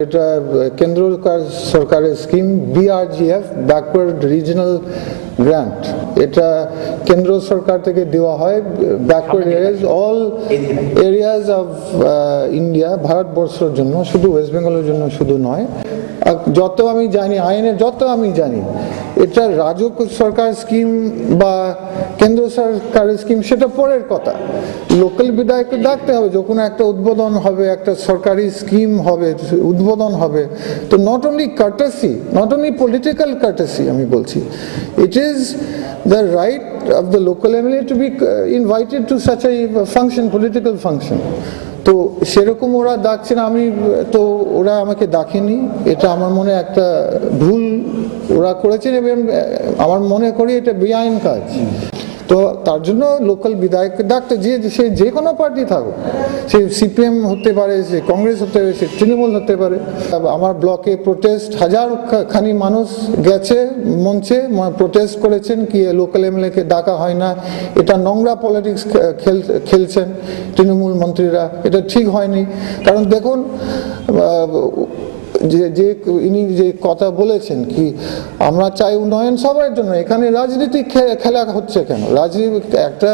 এটা কেন্দ্র সরকারের scheme BRGF backward regional grant. এটা কেন্দ্র সরকার থেকে দেওয়া হয় backward areas, all areas of India, ভারতবর্ষের জন্য, শুধু ওয়েস্ট বেঙ্গলের জন্য শুধু নয়। যত আমি জানি, আইনের যত আমি জানি, এটা রাজ্য সরকার স্কিম বা কেন্দ্র সরকারের স্কিম সেটা পরের কথা। লোকাল বিধায়ককে ডাকতে হবে যখন একটা উদ্বোধন হবে, একটা সরকারি স্কিম হবে, উদ্বোধন হবে। তো not only courtesy, not only political courtesy, আমি বলছি, it is the right of the local MLA to be invited to such a function, political function. তো সেরকম ওরা ডাকছে না, আমি তো ওরা আমাকে ডাকেনি, এটা আমার মনে একটা ভুল ওরা করেছেন এবং আমার মনে করি এটা বেআইন কাজ। তো তার জন্য লোকাল বিধায়ককে ডাকতে, সে যে কোনো পার্টি থাকুক, সে CPM হতে পারে, সে কংগ্রেস হতে পারে, সে তৃণমূল হতে পারে। আমার ব্লকে প্রোটেস্ট, হাজার খানি মানুষ গেছে মঞ্চে, প্রোটেস্ট করেছেন কি লোকাল MLA কে ডাকা হয় না, এটা নোংরা পলিটিক্স খেলছেন তৃণমূল মন্ত্রীরা, এটা ঠিক হয়নি। কারণ দেখুন, যে ইনি যে কথা বলেছেন কি আমরা চাই উন্নয়ন সবার জন্য, এখানে রাজনীতি খেলা হচ্ছে কেন? রাজনীতি একটা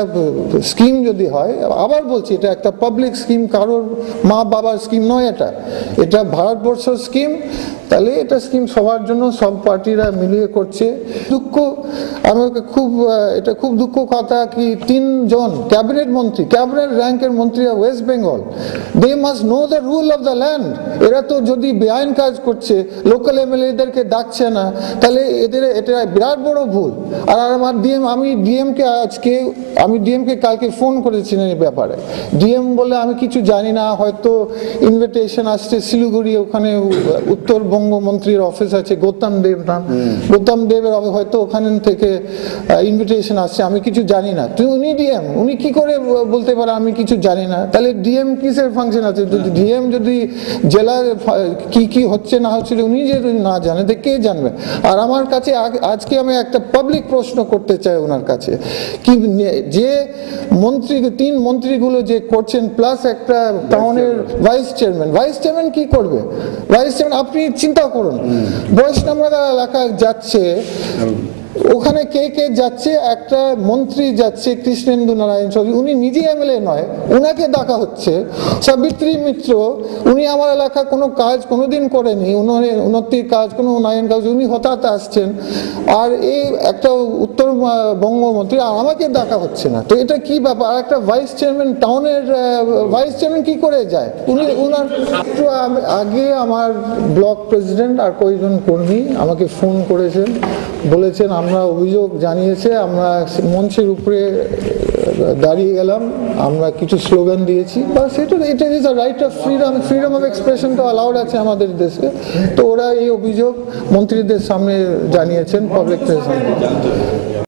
স্কিম যদি হয়, আবার বলছি, এটা একটা পাবলিক স্কিম, কারোর মা বাবার স্কিম নয়, এটা ভারতবর্ষের স্কিম। তাহলে এটা স্কিম সবার জন্য, সব পার্টিরা মিলিয়ে করছে। দুঃখ, আমাকে এটা খুব দুঃখ কথা কি 3 জন ক্যাবিনেট মন্ত্রী, ক্যাবিনেট র্যাঙ্কের মন্ত্রী West Bengal, they must know the rule of the land. এরা তো যদি বেআইন কাজ করছে, লোকাল MLA-দেরকে ডাকছে না, তাহলে এটা বিরাট বড় ভুল। আর আমার আমি ডিএমকে কালকে ফোন করেছিলেন এই ব্যাপারে। ডিএম বলে আমি কিছু জানি না, হয়তো ইনভিটেশন আসছে শিলিগুড়ি, ওখানে উত্তরবঙ্গ মন্ত্রীর অফিস আছে, গৌতম দেবের হয়তো ওখান থেকে ইনভিটেশন আসছে, আমি কিছু জানি না। তো উনি ডিএম, উনি কি করে বলতে পারে আমি কিছু জানি না? তাহলে ডিএম কিসের ফাংশন আছে? ডিএম যদি জেলার কি হচ্ছে না হচ্ছে উনি যদি না জানে, তো কে জানবে? আর আমার কাছে আজকে আমি একটা পাবলিক প্রশ্ন করতে চাই ওনার কাছে, কি যে মন্ত্রী 3 মন্ত্রীগুলো যে করছেন, প্লাস একটা টাউনের ভাইস চেয়ারম্যান কি করবে? ভাইস চেয়ারম্যান, আপনি চিন্তা করুন, বৈষ্ণবরা এলাকা যাচ্ছে, ওখানে কে যাচ্ছে? একটা মন্ত্রী যাচ্ছে, কৃষ্ণেন্দু নারায়ণ চৌধুরী, উনি নিজে MLA নয়, উনাকে ডাকা হচ্ছে। সাবিত্রী মিত্র, উনি আমার এলাকা কোনো কাজ কোনোদিন করেনি, উন্নতির কাজ, কোনো উন্নয়ন কাজ, উনি হঠাৎ আসছেন। আর এই একটা উত্তরবঙ্গ মন্ত্রী, আর আমাকে ডাকা হচ্ছে না। তো এটা কি ব্যাপার? আর একটা ভাইস চেয়ারম্যান, টাউনের ভাইস চেয়ারম্যান কি করে যায়? উনার একটু আগে আমার ব্লক প্রেসিডেন্ট আর কয়েকজন কর্মী আমাকে ফোন করেছেন, বলেছেন আমরা অভিযোগ জানিয়েছে, আমরা মঞ্চের উপরে দাঁড়িয়ে গেলাম, আমরা কিছু স্লোগান দিয়েছি, বা এটা is a right of freedom of expression তো অ্যালাউড আছে আমাদের দেশে। তো ওরা এই অভিযোগ মন্ত্রীদের সামনে জানিয়েছেন, পাবলিকের সামনে।